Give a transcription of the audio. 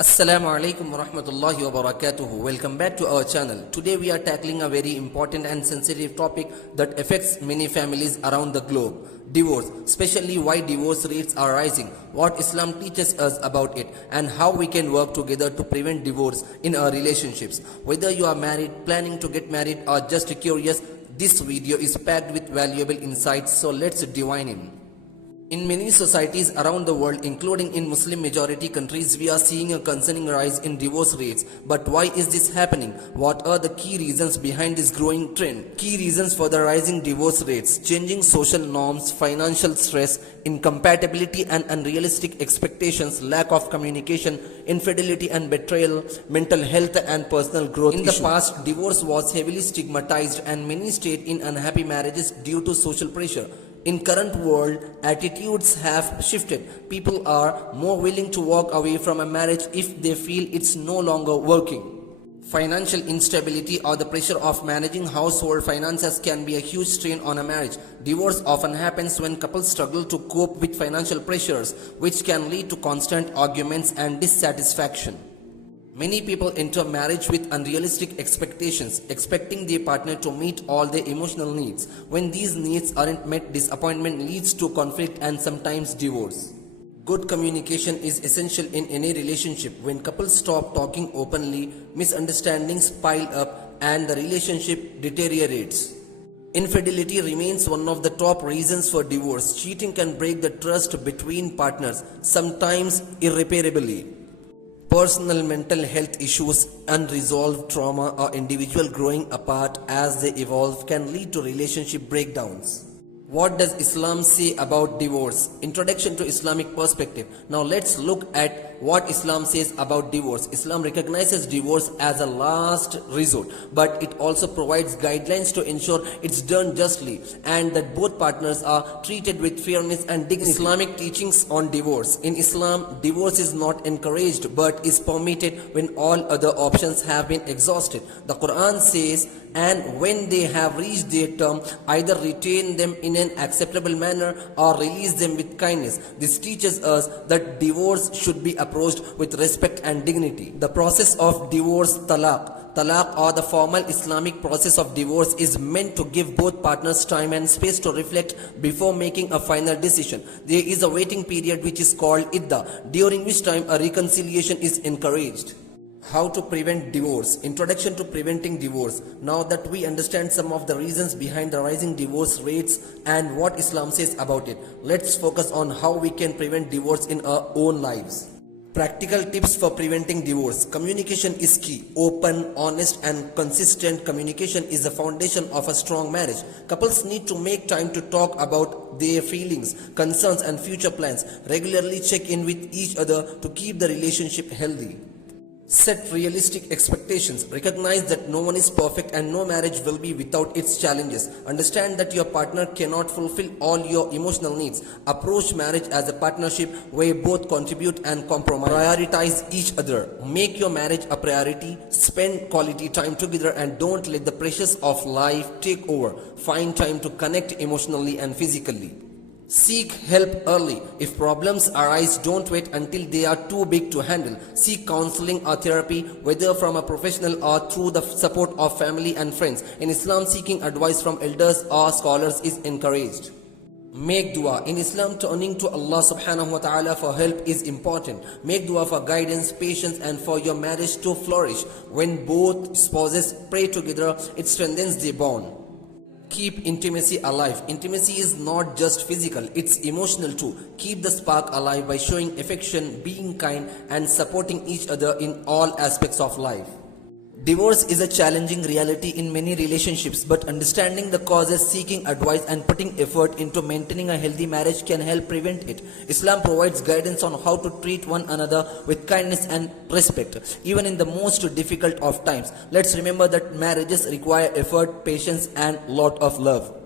Assalamu alaikum wa rahmatullahi wa barakatuhu. Welcome back to our channel. Today we are tackling a very important and sensitive topic that affects many families around the globe. Divorce, especially why divorce rates are rising, what Islam teaches us about it, and how we can work together to prevent divorce in our relationships. Whether you are married, planning to get married, or just curious, this video is packed with valuable insights, so let's dive in. In many societies around the world, including in Muslim majority countries, we are seeing a concerning rise in divorce rates. But why is this happening? What are the key reasons behind this growing trend? Key reasons for the rising divorce rates: changing social norms, financial stress, incompatibility and unrealistic expectations, lack of communication, infidelity and betrayal, mental health and personal growth. In the past, divorce was heavily stigmatized and many stayed in unhappy marriages due to social pressure. In current world, attitudes have shifted. People are more willing to walk away from a marriage if they feel it's no longer working. Financial instability or the pressure of managing household finances can be a huge strain on a marriage. Divorce often happens when couples struggle to cope with financial pressures, which can lead to constant arguments and dissatisfaction. Many people enter marriage with unrealistic expectations, expecting their partner to meet all their emotional needs. When these needs aren't met, disappointment leads to conflict and sometimes divorce. Good communication is essential in any relationship. When couples stop talking openly, misunderstandings pile up and the relationship deteriorates. Infidelity remains one of the top reasons for divorce. Cheating can break the trust between partners, sometimes irreparably. Personal mental health issues, unresolved trauma, or individual growing apart as they evolve can lead to relationship breakdowns. What does Islam say about divorce? Introduction to Islamic perspective. Now let's look at what Islam says about divorce. Islam recognizes divorce as a last resort, but it also provides guidelines to ensure it's done justly and that both partners are treated with fairness and dignity. Islamic teachings on divorce. In Islam, divorce is not encouraged but is permitted when all other options have been exhausted. The Quran says, and when they have reached their term, either retain them in an acceptable manner or release them with kindness. This teaches us that divorce should be approached with respect and dignity. The process of divorce, talaq. Talaq, or the formal Islamic process of divorce, is meant to give both partners time and space to reflect before making a final decision. There is a waiting period which is called iddah, during which time a reconciliation is encouraged. How to prevent divorce. Introduction to preventing divorce. Now that we understand some of the reasons behind the rising divorce rates and what Islam says about it, let's focus on how we can prevent divorce in our own lives. Practical tips for preventing divorce. Communication is key. Open, honest and consistent communication is the foundation of a strong marriage. Couples need to make time to talk about their feelings, concerns and future plans. Regularly check in with each other to keep the relationship healthy. Set realistic expectations. Recognize that no one is perfect and no marriage will be without its challenges. Understand that your partner cannot fulfill all your emotional needs. Approach marriage as a partnership where both contribute and compromise. Prioritize each other. Make your marriage a priority. Spend quality time together and don't let the pressures of life take over. Find time to connect emotionally and physically. Seek help early. If problems arise, don't wait until they are too big to handle. Seek counseling or therapy, whether from a professional or through the support of family and friends. In Islam, seeking advice from elders or scholars is encouraged. Make dua. In Islam, turning to Allah subhanahu wa ta'ala for help is important. Make dua for guidance, patience and for your marriage to flourish. When both spouses pray together, it strengthens the bond. Keep intimacy alive. Intimacy is not just physical, it's emotional too. Keep the spark alive by showing affection, being kind, and supporting each other in all aspects of life. Divorce is a challenging reality in many relationships, but understanding the causes, seeking advice, and putting effort into maintaining a healthy marriage can help prevent it. Islam provides guidance on how to treat one another with kindness and respect, even in the most difficult of times. Let's remember that marriages require effort, patience, and lot of love.